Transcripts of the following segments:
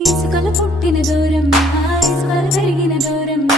ఇసుకలు పుట్టిన దూరం ఇసుకలు పెరిగిన దూరం.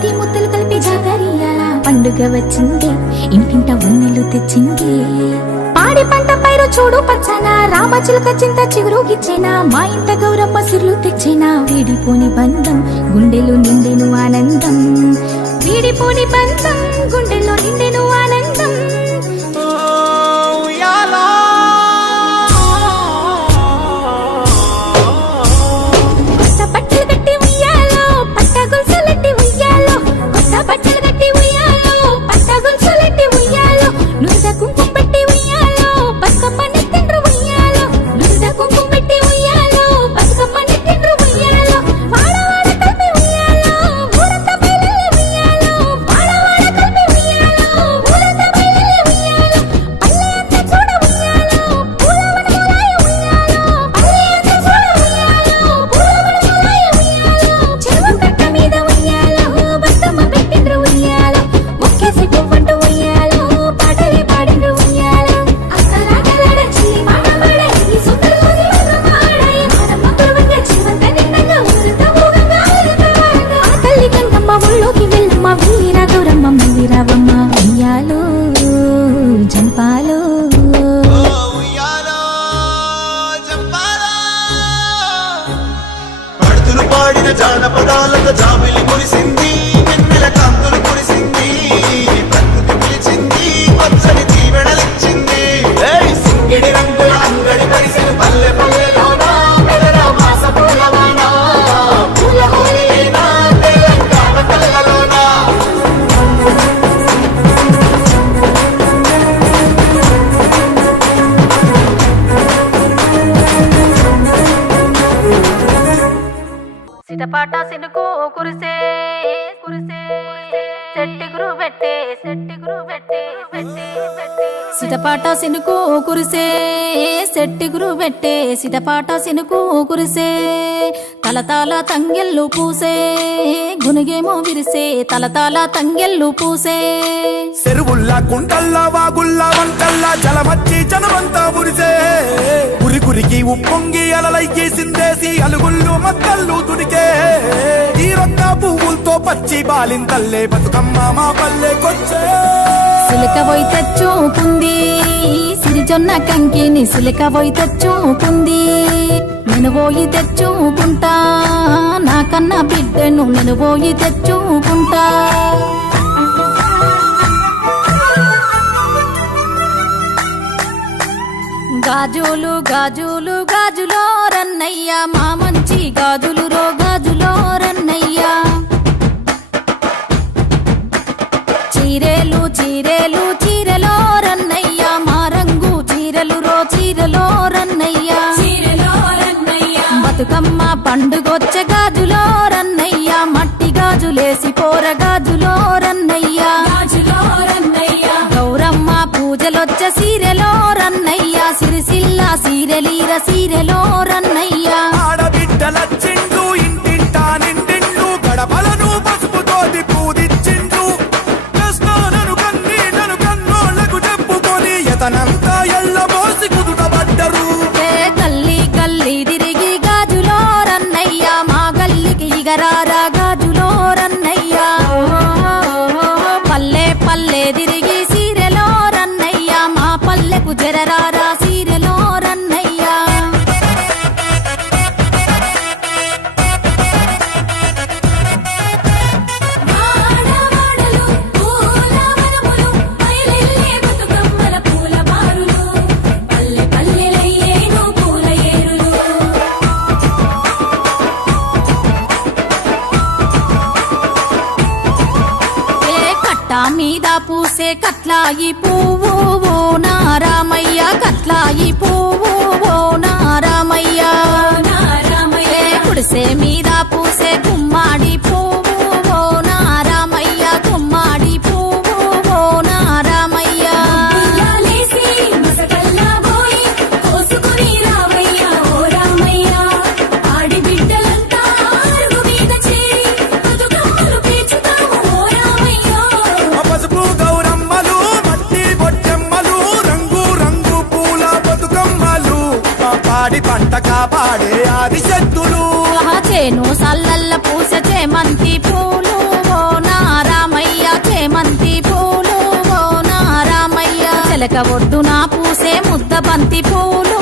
నీయాలా ముద్దలు కలిపి జాగరియాలా పండుగ వచ్చింది ఇంటింట ఉన్నెలు తెచ్చింది. పాడి పంట పైరు చూడు పచ్చన రామచిలుక చింత చిగురు గిచ్చిన. మా ఇంట గౌరమ్మ సిర్లు తెచ్చిన. వీడిపోని బంధం గుండెలు నిండెను ఆనందం. వీడిపోని బంధం గుండెలో నిండెను ఆనందం. జానపదాలతో జాబిలి కురిసింది వెన్నెల కాంతులు కురిసింది ప్రకృతి పిలిచింది పచ్చని జీవెడలిచ్చింది సింగిడి రంగుల అంగడి పరిసిన పల్లె సిటపాట సినుకు కురిసే కురిసే. సెట్టి గురు పెట్టే సెట్టి గురు పెట్టే పెట్టే పెట్టే. సిటపాట సినుకు కురిసే సెట్టి గురు పెట్టే. సిటపాట సినుకు కురిసే తలతాల తంగెల్లు పూసే. గునిగేమో విరిసే తలతాల తంగెల్లు పూసే. చెరువుల్లా కుంటల్లా వాగుల్లా వంటల్లా జలమచ్చి జనమంతా ఉరిసే ఉరి కురికి ఉప్పొంగి అలలయ్యి సిందేసి అలుగుళ్ళు మక్కళ్ళు పచ్చి బాలింతల్లే బతుకమ్మ మా పల్లెకొచ్చే సిలక పోయి తెచ్చుకుంది సిరిజొన్న కంకిని సిలక పోయి తెచ్చుకుంది నేను పోయి తెచ్చుకుంటా నాకన్నా బిడ్డను నేను పోయి తెచ్చుకుంటా గాజులు గాజులు గాజులో రన్నయ్య. మా మంచి గాజులు రో గాజులో రన్నయ్యా. పండుగొచ్చ గాజులో రన్నయ్య మట్టి గాజులేసి పోర గాజులో రన్నయ్య. గౌరమ్మ పూజలొచ్చ సీరెలో రన్నయ్య సిరిసిల్ల సీరెలీర సీరెలో రన్నయ్య. ఆడబిడ్డల పూసే కట్లాయి పువ్వు. పంట కాపాడే ఆది శక్తులు చేను సల్లల్ల పూస చేమంతి పూలు. ఓ నారామయ్య చేమంతి పూలు. ఓ నారామయ్య. చిలక ఒడ్డున పూసే ముద్ద బంతి పూలు.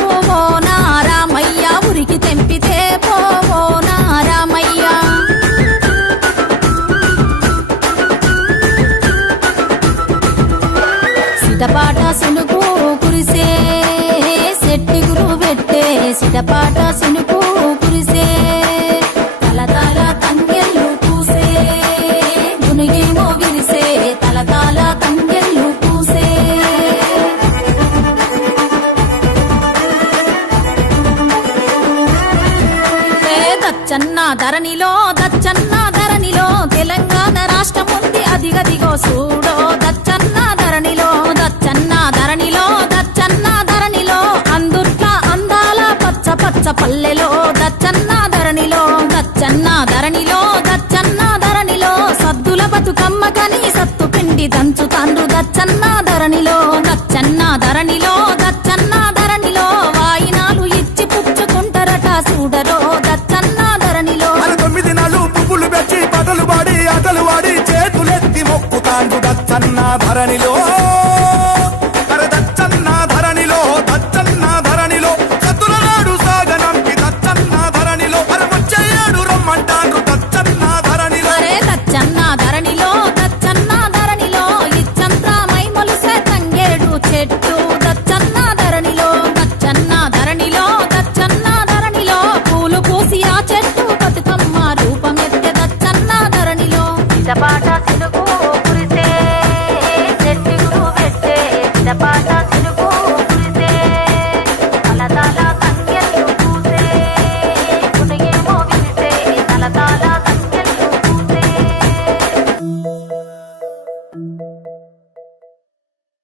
దచ్చన్న ధరణిలో తెలంగాణ రాష్ట్రం ఉంది అదిగదిగో చూడో దచ్చన్న ధరణిలో దచ్చన్న ధరణిలో దచ్చన్న ధరణిలో అందుట్ల అందాల పచ్చ పచ్చ పల్లెలో దచ్చన్న ధరణిలో దచ్చన్న ధరణిలో దచ్చన్న ధరణిలో సద్దుల బతుకమ్మ కని భరణిలో